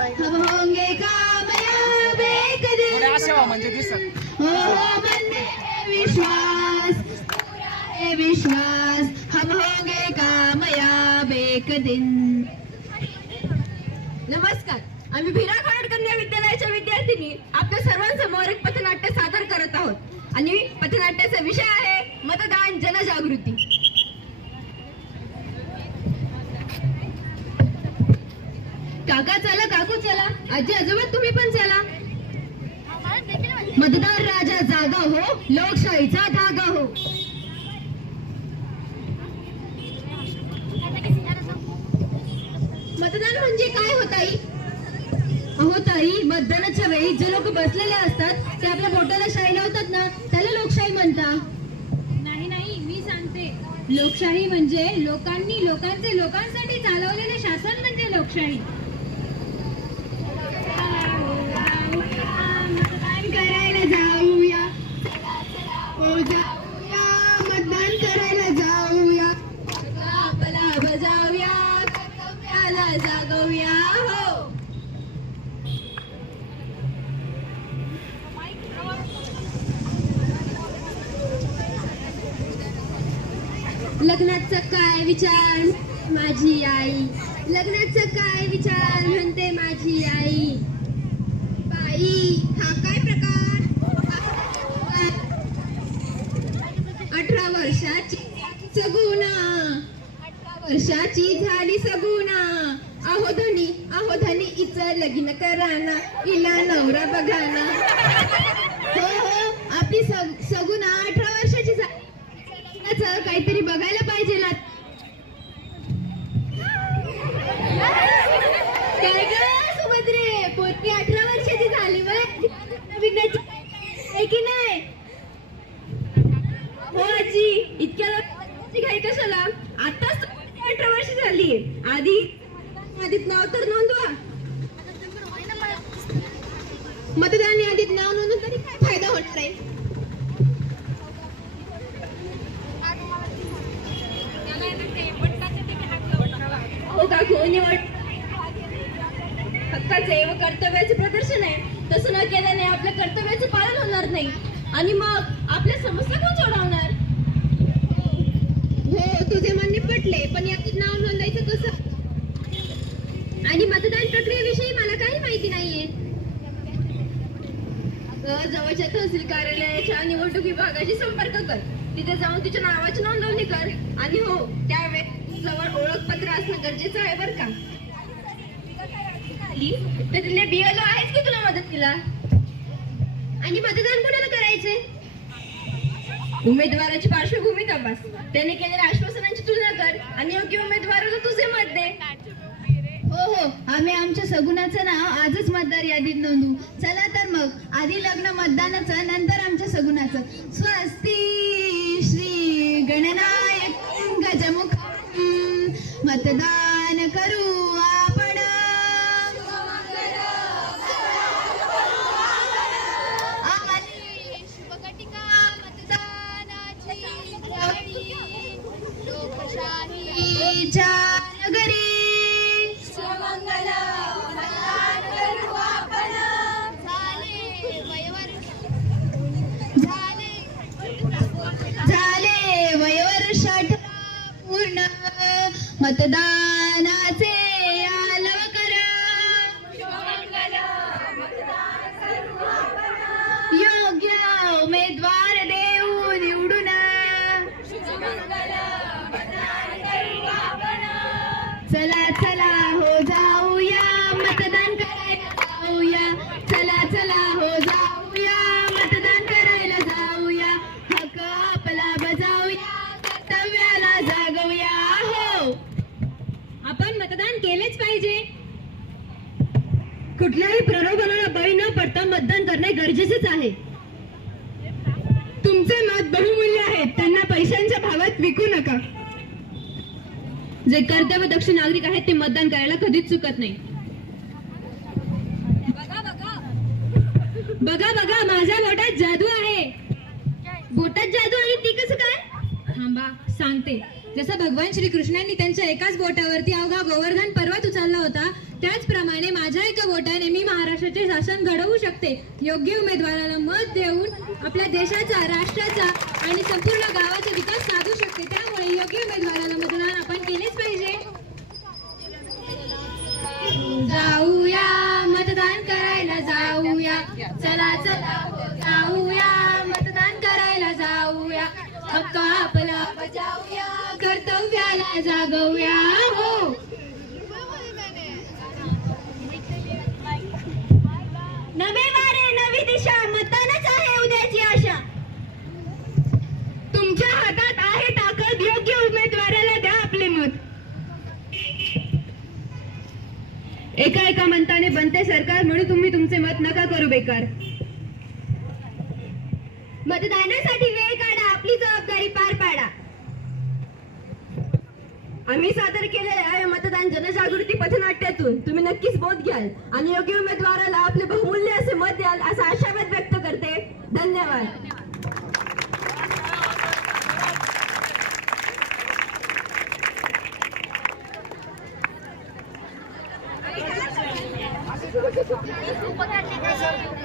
हम होंगे कामयाब एक दिन। थोडे असे व्हा म्हणजे हो विश्वास पूरा है विश्वास। हम होंगे कामयाब एक दिन। नमस्कार. आम्ही भिरा खरड कन्या विद्यालयाच्या विद्यार्थिनी आपल्या सर्वांसमोर एक पथनाट्य सादर करत आहोत. आणि पथनाट्याचा विषय आजी आजोबा तुम्ही पण चला. मतदार राजा जागा हो लोकशाहीचा धागा हो. मतदान म्हणजे काय होताई अहो ताई मतदानाच्या वेळी जे लोक बसलेले असतात ते आपल्या बोटाला शाई लावतात ना त्याला लोकशाही म्हणता. नाही नाही मी सांगते. लोकशाही म्हणजे लोकांनी लोकांचे लोकांसाठी चालवलेले शासन म्हणजे लोकशाही मतदान करायला जाऊया हो जाऊया मतदान करायला जाऊया आपला बजावूया कर्तव्याला जागवूया हो लग्नाचा काय विचार माझी आई? लग्नाचा काय विचार म्हणते माझी आई? बाई हा काय प्रकार? अठरा वर्षाची सगुणा. अठरा वर्षाची झाली सगुणा. अहो धनी अहो धनी इच लग्न कराना इला नवरा बघाना. हो हो आपली सग- सगुणा लग्नाचं काहीतरी बघायला पाहिजे ना. काय ग सुभद्रे? पोरगी अठरा वर्षाची झाली मग की नाही? हो आजी. इतक्या लवकर कशाला? आताच अठरा वर्ष झाली. आधी आधीत नाव तर नोंदवा. मतदान यादीत नाव नोंदवून तरी काय फायदा होणार आहे हो काकू निवड हक्काचे व कर्तव्याचे प्रदर्शन आहे तसं न केल्याने आपल्या कर्तव्याचे पालन होणार नाही. आणि मग आपल्या समस्या कोण सोडवणार? हो तुझे म्हणणे पटले पण यात नाव नोंदायचं कसं? आणि मतदान प्रक्रियेविषयी मला काही माहिती नाहीये. जवळच्या तहसील कार्यालयाच्या निवडणूक विभागाशी संपर्क कर. तिथे जाऊन तिच्या नावाची नोंदवणी कर. आणि हो त्यावेळेस जवळ ओळखपत्र असणं गरजेचं आहे बरं का? आली, तर तिथले बिएलओ आहेच की तुला मदतीला आणि मतदान कोणाला करायचे उमेदवाराची पार्श्वभूमी तपास. त्याने केलेल्या आश्वासनांची तुलना कर आणि योग्य उमेदवाराला तुझे मत दे. हो हो. आम्ही आमच्या सगुणाचं नाव आजच मतदार यादीत नोंदवू. चला तर मग आधी लग्न मतदानाचं नंतर आमच्या सगुणाचं. सुमंगल मतदान करू आपण झाले वयवर्ष झाले झाले वयवर्ष अठरा पूर्ण. मतदानाचे प्रलोभनाला बळी न पडता मतदान करणे गरजेचेच आहे. तुमचे मत बहुमूल्य आहेत त्यांना पैशांच्या भावात विकू नका. जे कर्तव्य दक्ष नागरिक आहेत ते मतदान करायला कधीच चुकत नाही. बघा बघा माझ्या बोटात जादू आहे. बोटात जादू आणि ती कसं काय? थांबा सांगते. जसं भगवान श्रीकृष्णांनी त्यांच्या एकाच बोटावरती अवघा गोवर्धन पर्वत उचलला होता त्याचप्रमाणे माझ्या एका बोटाने मी महाराष्ट्राचे शासन घडवू शकते योग्य उमेदवाराला मत देऊन आपल्या देशाचा राष्ट्राचा आणि संपूर्ण गावाचा विकास साधू शकते. त्यामुळे योग्य उमेदवाराला मतदान आपण केलेच पाहिजे. जाऊया मतदान करायला जाऊया. चला चला. कर्तव्याला जागवूया हो. नवे वारे नवी दिशा मतदानच आहे उद्याची आशा. तुमच्या हातात आहे ताकद योग्य उमेदवाराला द्या आपले मत. एका एका मताने बनते सरकार म्हणून तुम्ही तुमचे मत नका करू बेकार. मतदानासाठी वेळ काढा आपली जबाबदारी पार पाडा. आम्ही सादर केलेल्या या मतदान जनजागृती पथनाट्यातून तुम्ही नक्कीच बोध घ्याल आणि योग्य उमेदवाराला आपले बहुमूल्य असे मत द्याल असा आशावाद व्यक्त करते. धन्यवाद. उपकारले